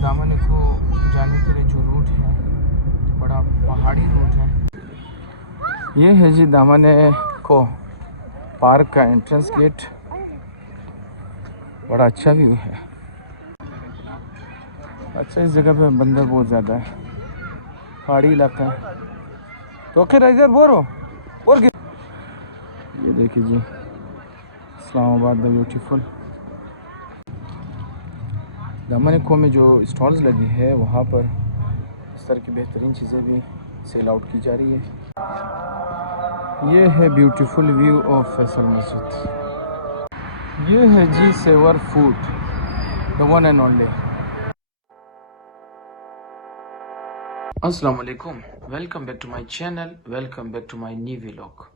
दामन को जाने के लिए जो रूट है बड़ा पहाड़ी रूट है। ये है जी दामन को पार्क का एंट्रेंस गेट। बड़ा अच्छा व्यू है। अच्छा, इस जगह पे बंदर बहुत ज़्यादा है, पहाड़ी इलाका है। तो खैर इधर बोरो और ये देखिए जी इस्लामाबाद द ब्यूटीफुल। दामन को में जो स्टॉल्स लगी है वहाँ पर इस तरह की बेहतरीन चीज़ें भी सेल आउट की जा रही है। ये है beautiful view of Faisal Masjid. ये है जी savour food, the one and only. अस्सलाम वालेकुम, welcome back to my channel, welcome back to my new vlog.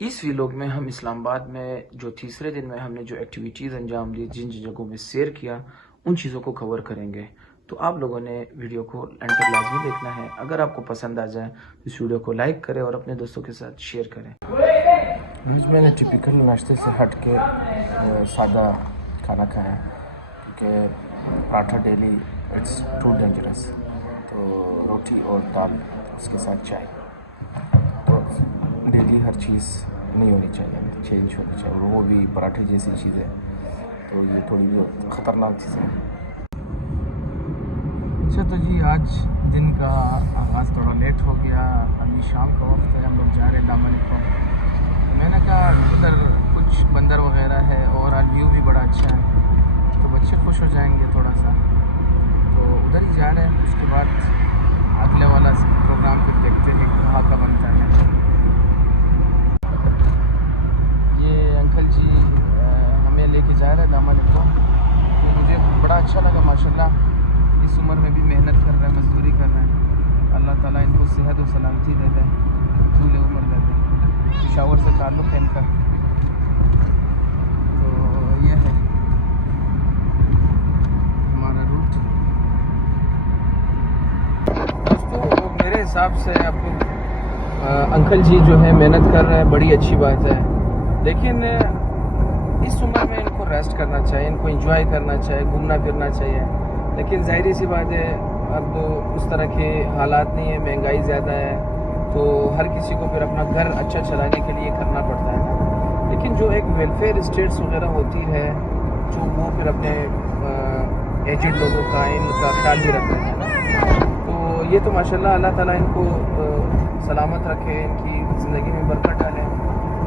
इस व्लॉग में हम इस्लामाबाद में जो तीसरे दिन में हमने जो एक्टिविटीज़ अंजाम दी, जिन जगहों में शेयर किया, उन चीज़ों को कवर करेंगे। तो आप लोगों ने वीडियो को एंड तक लाजमी देखना है। अगर आपको पसंद आ जाए तो इस वीडियो को लाइक करें और अपने दोस्तों के साथ शेयर करें। बीच मैंने टिपिकल नाश्ते से हट के सादा खाना खाया, क्योंकि paratha daily it's too dangerous. तो रोटी और दाल उसके साथ चाय, तो डेली हर चीज़ नहीं होनी चाहिए, चेंज होनी चाहिए, और वो भी पराठे जैसी चीज़ें। तो ये थोड़ी भी ख़तरनाक चीज़ें हैं। अच्छा, तो जी आज दिन का आगाज़ थोड़ा लेट हो गया। अभी शाम का वक्त है, हम लोग जा रहे हैं दामन को। तो मैंने कहा उधर कुछ बंदर वगैरह है और आज व्यू भी बड़ा अच्छा है, तो बच्चे खुश हो जाएंगे थोड़ा सा, तो उधर ही जा रहे हैं। उसके बाद अगले वाला प्रोग्राम फिर देखते हैं कहाँ का बनता है। ये अंकल जी हमें लेके जा रहे हैं दामन को, तो मुझे बड़ा अच्छा लगा माशाल्लाह। इस उम्र में भी मेहनत कर रहे हैं, मजदूरी कर रहे हैं। अल्लाह ताला इनको सेहत और सलामती दे दे, तूल उम्र दे दे। पेशावर से ताल्लुक़ है इनका। तो ये है हमारा रूट। दोस्तों मेरे हिसाब से आपको अंकल जी जो है मेहनत कर रहे हैं, बड़ी अच्छी बात है, लेकिन इस उम्र में इनको रेस्ट करना चाहिए, इनको एंजॉय करना चाहिए, घूमना फिरना चाहिए। लेकिन ज़ाहिर सी बात है, अब उस तरह के हालात नहीं है, महंगाई ज़्यादा है, तो हर किसी को फिर अपना घर अच्छा चलाने के लिए करना पड़ता है ना। लेकिन जो एक वेलफेयर स्टेट्स वगैरह होती है, जो वो फिर अपने एजेड लोगों का, इनका ख्याल भी रखते हैं ना। तो ये तो माशाल्लाह अल्लाह ताला इनको सलामत रखे, इनकी ज़िंदगी में बरकत डाले।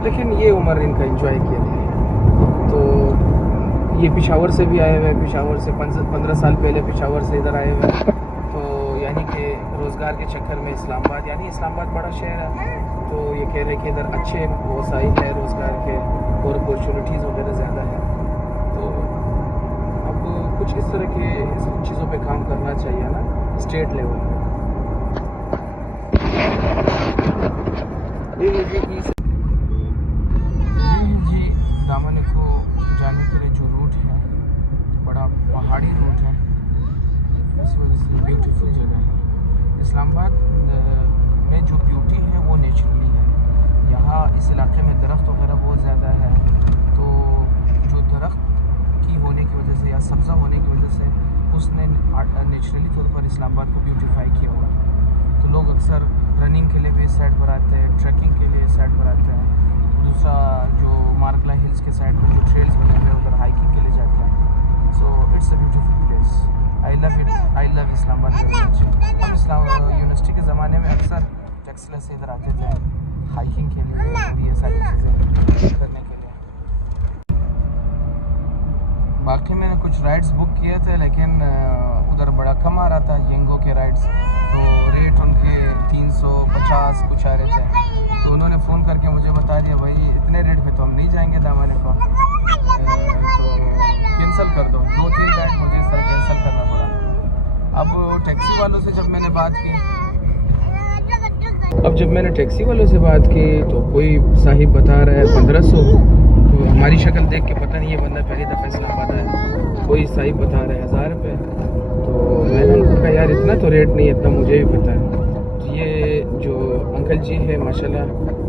लेकिन ये उम्र इनका एंजॉय किया है। तो ये पेशावर से भी आए हुए हैं, पेशावर से 15 साल पहले पेशावर से इधर आए हुए हैं। तो यानी कि रोज़गार के चक्कर में इस्लामाबाद, यानी इस्लामाबाद बड़ा शहर है, तो ये कह रहे हैं कि इधर अच्छे वसाइल है रोज़गार के और अपॉर्चुनिटीज़ वगैरह ज़्यादा है। तो अब कुछ इस तरह के चीज़ों पे काम करना चाहिए ना स्टेट लेवल पे। ये जी दामन को जाने के लिए जो रूट है बड़ा पहाड़ी रूट है, इस वजह से ब्यूटीफुल जगह है। इस्लामाबाद में जो ब्यूटी है वो नेचुरली है। यहाँ इस इलाके में दरख्त वगैरह बहुत ज़्यादा है, तो जो दरख्त की होने की वजह से या सब्ज़ा होने की वजह से उसने नेचुरली तौर पर इस्लामाबाद को ब्यूटीफाई किया हुआ। तो लोग अक्सर रनिंग के लिए भी इस साइड पर आते हैं, ट्रैकिंग के लिए इस साइड पर आते हैं। दूसरा जो मार्कला हिल्स के साइड पर जो ट्रेल्स बने हुए हैं उधर हाइकिंग के लिए जाते हैं। So it's a beautiful place, I love it, I love Islamabad very much. हम इस्लाम यूनिवर्सिटी के ज़माने में अक्सर टेक्सला से इधर आते थे हाइकिंग के लिए और ये सारी चीज़ें करने के लिए। बाकी मैंने कुछ राइड्स बुक किए थे, लेकिन उधर बड़ा कम आ रहा था यंगो के राइड्स, तो रेट उनके 350 कुछ आ रहे थे। तो उन्होंने फ़ोन करके मुझे बता दिया, भाई इतने रेट पे तो हम नहीं जाएंगे दामन को, तो कैंसिल कर दो। 2-3 राइड मुझे इस तरह कैंसिल करना पड़ा। अब टैक्सी वालों से जब मैंने बात की, तो कोई साहिब बता रहा है 1500। तो हमारी शक्ल देख के पता नहीं ये बंदा पहली दफ़ा इस्लामाबाद आया। कोई साहिब बता रहे 1000 रुपये। तो मैंने उनको कहा यार इतना तो रेट नहीं है, इतना मुझे भी पता है। तो ये जो अंकल जी है माशाल्लाह,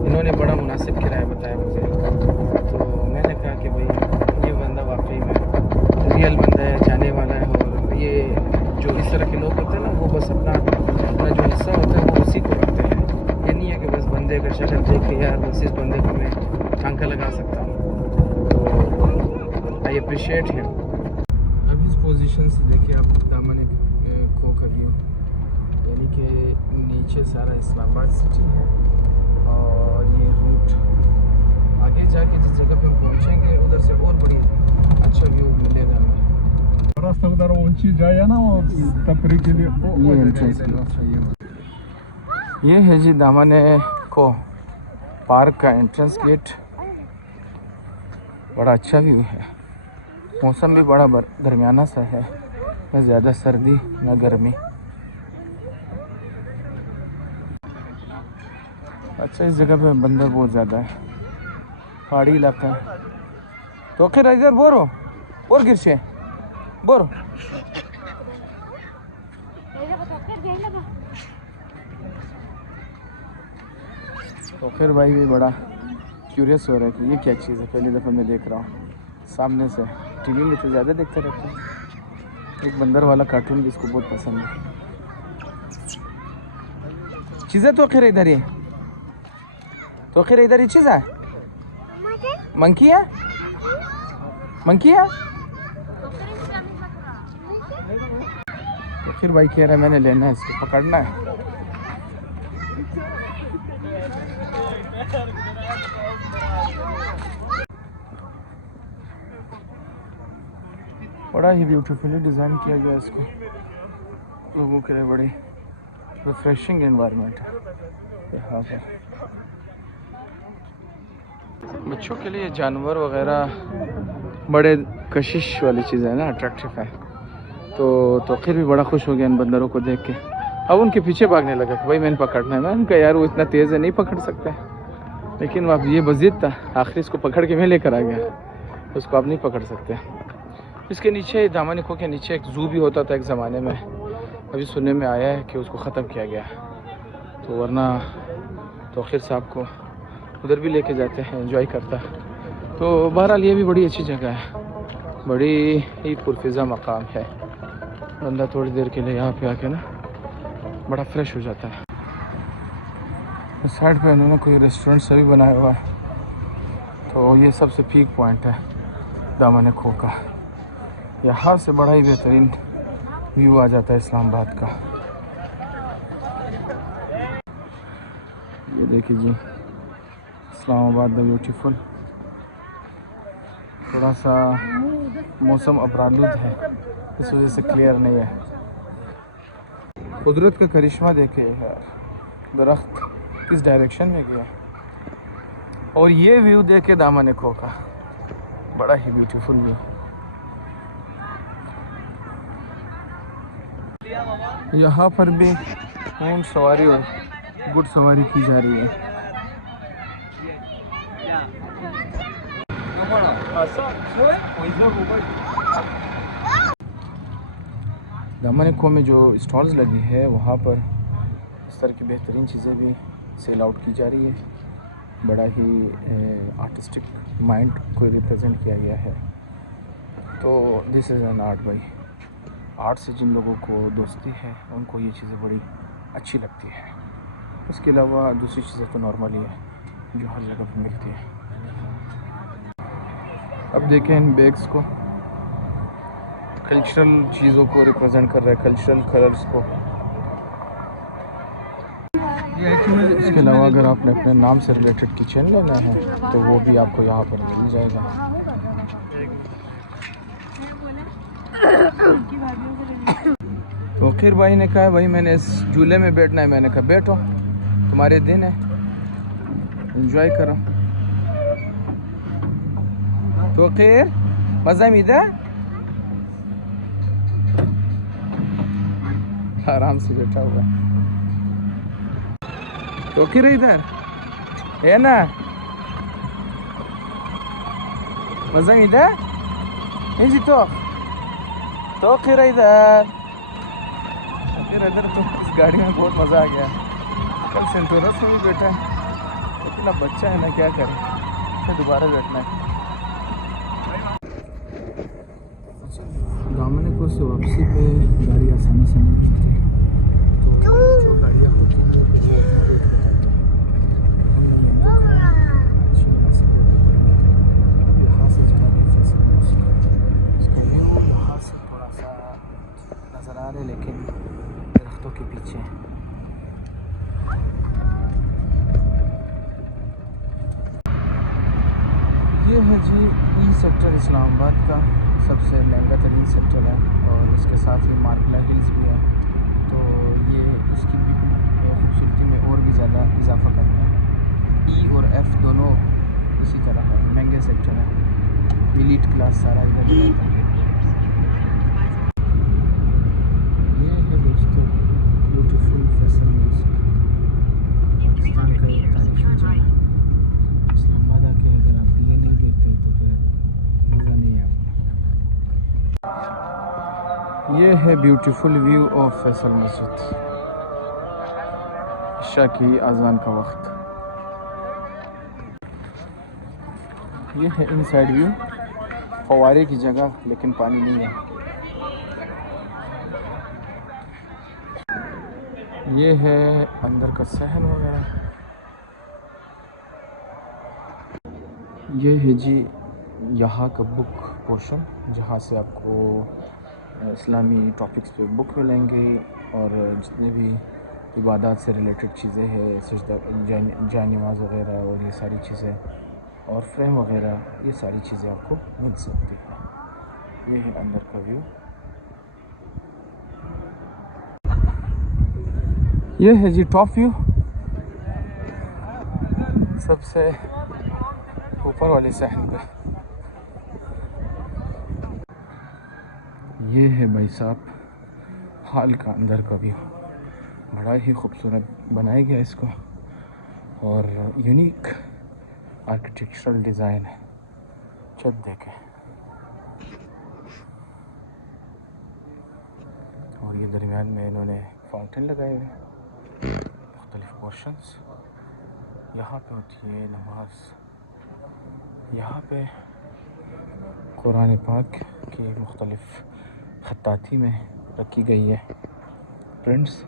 इन्होंने बड़ा मुनासिब किराया बताया मुझे। तो मैंने कहा कि भाई ये बंदा वाकई में रियल बंदा है, जाने वाला है, और ये जो इस बस अपना जो हिस्सा होता है वो उसी को रखते हैं। ये नहीं है कि बस बंदे का शक्ल देख के यार बस इस बंदे को मैं टांका लगा सकता हूँ। तो आई अप्रिशिएट हिम। अब इस पोजीशन से देखिए आप दामन खो का व्यू, यानी कि नीचे सारा इस्लामाबाद सिटी है और ये रूट आगे जाके जिस जगह पे हम पहुँचेंगे उधर से और बड़ी अच्छा व्यू मिलेगा हमें। रास्ता उधर ऊंची जाए ना वो तफरी के लिए ये एंट्रेंस ये है जी दामन को पार्क का एंट्रेंस गेट। बड़ा अच्छा व्यू है। मौसम भी बड़ा दरमियाना सा है, न ज़्यादा सर्दी न गर्मी। अच्छा इस जगह पे बंदर बहुत ज़्यादा है, पहाड़ी इलाका है। तो खैर इधर बोरो और गिरशे बोरो तो फिर भाई भी बड़ा क्यूरियस हो रहा है कि ये क्या चीज़ है। पहली दफ़ा मैं देख रहा हूँ सामने से। टीवी में तो ज़्यादा देखते रहते हैं। एक बंदर वाला कार्टून भी इसको बहुत पसंद है। चीज़ें तो खैर इधर ही, तो खैर इधर ही चीज़ है। मंकी है, मंकी है। तो फिर भाई कह रहा है मैंने लेना है, इसको पकड़ना है। बड़ा ही ब्यूटीफुली डिज़ाइन किया गया इसको, लोगों के लिए बड़ी रिफ्रेशिंग एनवायरनमेंट है यहाँ पर। बच्चों के लिए जानवर वगैरह बड़े कशिश वाली चीज़ है ना, अट्रैक्टिव है। तो फिर भी बड़ा खुश हो गया इन बंदरों को देख के। अब उनके पीछे भागने लगा कि भाई मैंने पकड़ना है। मैंने कहा यार वो इतना तेज़ है नहीं पकड़ सकते, लेकिन अब ये बज़िद था, आखिर इसको पकड़ के मैं लेकर आ गया। उसको आप नहीं पकड़ सकते। इसके नीचे दामन खो के नीचे एक ज़ू भी होता था एक ज़माने में, अभी सुनने में आया है कि उसको ख़त्म किया गया। तो वरना तौक़ीर साहब को उधर भी लेके जाते हैं, एंजॉय करता। तो बहरहाल ये भी बड़ी अच्छी जगह है, बड़ी ही पुरफ़िज़ा मकाम है। बंदा थोड़ी देर के लिए यहाँ पे आके ना बड़ा फ्रेश हो जाता है। इस साइड पे उन्होंने कोई रेस्टोरेंट सभी बनाया हुआ है। तो ये सबसे पीक पॉइंट है दामन खो का। यहाँ से बड़ा ही बेहतरीन व्यू आ जाता है इस्लामाबाद का। ये देखिए जी इस्लामाबाद द ब्यूटीफुल। थोड़ा सा मौसम अबरालूद है, इस वजह से क्लियर नहीं है। कुदरत का करिश्मा देखे यार, दरख्त किस डायरेक्शन में गया। और ये व्यू देखे दामन खो का, बड़ा ही ब्यूटीफुल व्यू। यहाँ पर भी ऊँट सवारी और गुड सवारी की जा रही है। दामन खो में जो स्टॉल्स लगी है वहाँ पर इस तरह की बेहतरीन चीज़ें भी सेल आउट की जा रही है। बड़ा ही आर्टिस्टिक माइंड को रिप्रेजेंट किया गया है। तो दिस इज़ एन आर्ट भाई। आर्ट से जिन लोगों को दोस्ती है उनको ये चीज़ें बड़ी अच्छी लगती है। इसके अलावा दूसरी चीज़ें तो नॉर्मल ही है जो हर जगह पर मिलती है। अब देखें इन बैग्स को, कल्चरल चीज़ों को रिप्रेजेंट कर रहा है, कल्चरल कलर्स को। इसके अलावा अगर आपने अपने नाम से रिलेटेड किचन लेना है तो वो भी आपको यहाँ पर मिल जाएगा। तो खैर भाई ने कहा भाई मैंने इस झूले में बैठना है। मैंने कहा बैठो, तुम्हारे दिन है, एंजॉय करो। तो खैर मज़ा मीदा, आराम से बैठा हुआ। तो खैर इधर है ना, मज़ा मीदा नहीं जी। तो खैर इधर तो इस गाड़ी में बहुत मज़ा आ गया। कल सेंटोरस में भी बैठा है, लेकिन अब बच्चा है ना, क्या करें, फिर दोबारा बैठना है। दामन खो से वापसी पे गाड़ी आसानी से नहीं मिलती है। नज़र आ रहे लेकिन दरख्तों के पीछे। ये है जी ई सेक्टर इस्लामाबाद का सबसे महंगा तरीन सेक्टर है और इसके साथ ही मार्बला हिल्स भी है, तो ये इसकी खूबसूरती में और भी ज़्यादा इजाफा करता है। ई और एफ़ दोनों इसी तरह है, महंगे सेक्टर है, एलीट क्लास सारा इधर रहता है। ये है दोस्तों ब्यूटीफुल फैसल मॉस्क, पाकिस्तान का एक तारीखी जगह। इस्लामाबाद आके अगर आप ये नहीं देखते तो फिर मज़ा नहीं आता। ये है ब्यूटीफुल व्यू ऑफ फैसल मस्जिद, इशा की अजान का वक्त। ये है इनसाइड व्यू, फवारे की जगह लेकिन पानी नहीं है। ये है अंदर का सहन वगैरह। ये है जी यहाँ का बुक पोर्शन, जहाँ से आपको इस्लामी टॉपिक्स पे बुक मिलेंगे और जितने भी इबादत से रिलेटेड चीज़ें हैं, सजदा जाय नमाज वगैरह और ये सारी चीज़ें और फ्रेम वगैरह, ये सारी चीज़ें आपको मिल सकती हैं। ये है अंदर का व्यू। ये है जी टॉप व्यू, सबसे ऊपर वाले सहन पे। ये है भाई साहब हॉल का अंदर का व्यू, बड़ा ही खूबसूरत बनाया गया इसको और यूनिक आर्किटेक्चरल डिज़ाइन है। छत देखे और ये दरमियान में इन्होंने फाउंटेन लगाए हुए, मुख्तलिफ पोर्शंस। यहाँ पे होती है नमाज, यहाँ पे कुरान पाक की मुख्तलिफ खत्ताती में रखी गई है प्रिंट्स।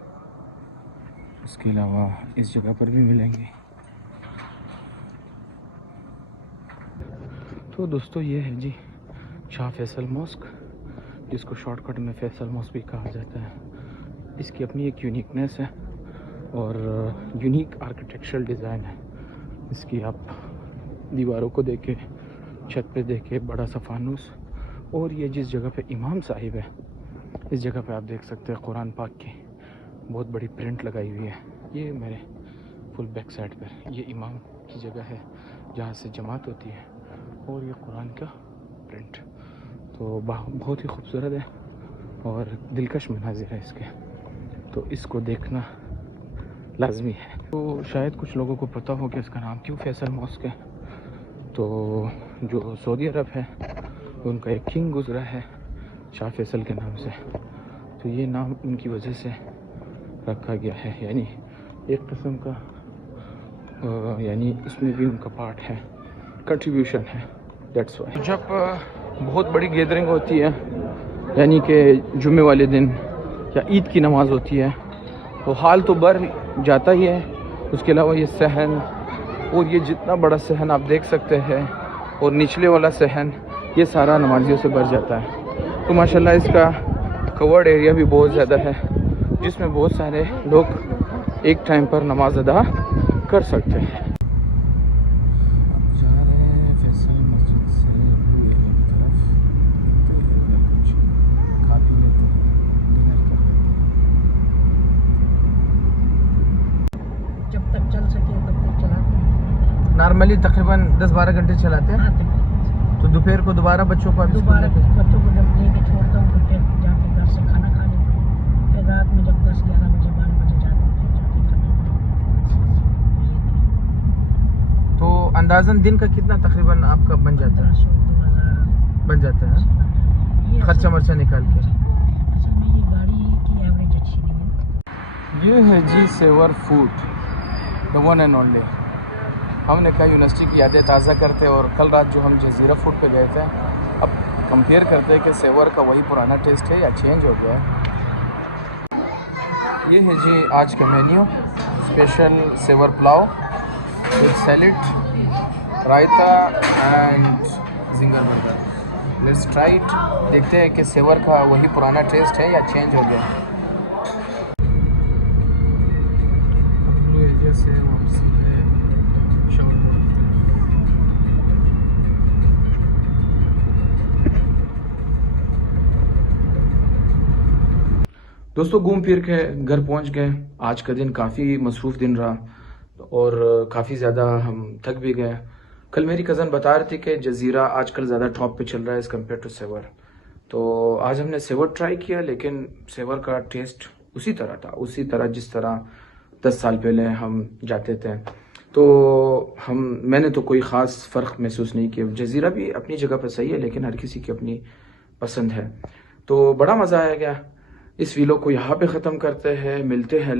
इसके अलावा इस जगह पर भी मिलेंगे। तो दोस्तों ये है जी शाह फैसल मॉस्क, जिसको शॉर्टकट में फैसल मॉस्क भी कहा जाता है। इसकी अपनी एक यूनिकनेस है और यूनिक आर्किटेक्चरल डिज़ाइन है इसकी। आप दीवारों को देखें, छत पे देखें, बड़ा सा फानूस, और ये जिस जगह पे इमाम साहिब है इस जगह पे आप देख सकते हैं कुरान पाक की बहुत बड़ी प्रिंट लगाई हुई है। ये मेरे फुल बैक साइड पर ये इमाम की जगह है जहाँ से जमात होती है, और ये कुरान का प्रिंट तो बहुत ही खूबसूरत है और दिलकश मनाजिर है इसके, तो इसको देखना लाजमी है। तो शायद कुछ लोगों को पता हो कि इसका नाम क्यों फैसल मॉस्क है। तो जो सऊदी अरब है उनका एक किंग गुजरा है शाह फैसल के नाम से, तो ये नाम उनकी वजह से रखा गया है, यानी एक किस्म का यानी इसमें भी उनका पार्ट है, कंट्रीब्यूशन है, दैट्स वाई। जब बहुत बड़ी गैदरिंग होती है, यानी कि जुम्मे वाले दिन या ईद की नमाज़ होती है, तो हाल तो भर जाता ही है। उसके अलावा ये सहन और ये जितना बड़ा सहन आप देख सकते हैं और निचले वाला सहन, ये सारा नमाजियों से भर जाता है। तो माशाल्लाह इसका कवर्ड एरिया भी बहुत ज़्यादा है, जिसमें बहुत सारे लोग एक टाइम पर नमाज अदा कर सकते हैं। अब जा रहे हैं फैसल मस्जिद से ब्लू एरिया की तरफ, कुछ खा पी लेते हैं, डिनर कर लेते हैं। जब तक चल सके तब तक चलाते हैं। नॉर्मली तकरीबन 10-12 घंटे चलाते हैं। तो दोपहर को दोबारा बच्चों को दोबारा बच्चों को जब लेके छोड़ता हूँ तो फिर जाके घर से खाना खा लेते हैं। फिर रात में जब 10-11 बजे 12 बजे जाते हैं फिर जाके खाना। तो अंदाज़न दिन का कितना तकरीबन आपका बन जाता है? 1500-2000 बन जाता है खर्चा मर्चा निकाल के। असल में ये गाड़ी की एवरेज अच्छी नहीं है। ये है जी savour food, the one and only. हमने कहा यूनिवर्सिटी की यादें ताज़ा करते और कल रात जो हम जज़ीरा फूड पे गए थे, अब कंपेयर करते हैं कि सेवर का वही पुराना टेस्ट है या चेंज हो गया है। ये है जी आज का menu, special saver pulao with salad, raita and zinger burger. Let's try it. देखते हैं कि सेवर का वही पुराना टेस्ट है या चेंज हो गया। ब्लू एरिया से वापसी है शावरमां। दोस्तों घूम फिर के घर पहुंच गए। आज का दिन काफ़ी मसरूफ़ दिन रहा और काफ़ी ज़्यादा हम थक भी गए। कल मेरी कज़न बता रही थी कि जज़ीरा आजकल ज़्यादा टॉप पे चल रहा है एज़ कम्पेयर टू सेवर। तो आज हमने सेवर ट्राई किया, लेकिन सेवर का टेस्ट उसी तरह था, उसी तरह जिस तरह 10 साल पहले हम जाते थे। तो मैंने तो कोई ख़ास फ़र्क महसूस नहीं किया। जज़ीरा भी अपनी जगह पर सही है, लेकिन हर किसी की अपनी पसंद है। तो बड़ा मज़ा आया गया। इस वीलॉग को यहाँ पे ख़त्म करते हैं, मिलते हैं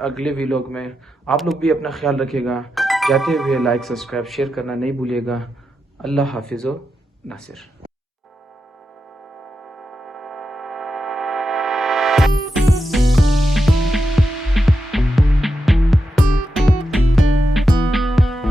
अगले वीलॉग में। आप लोग भी अपना ख्याल रखिएगा। जाते हुए लाइक, सब्सक्राइब, शेयर करना नहीं भूलिएगा। अल्लाह हाफिज़ व नासिर।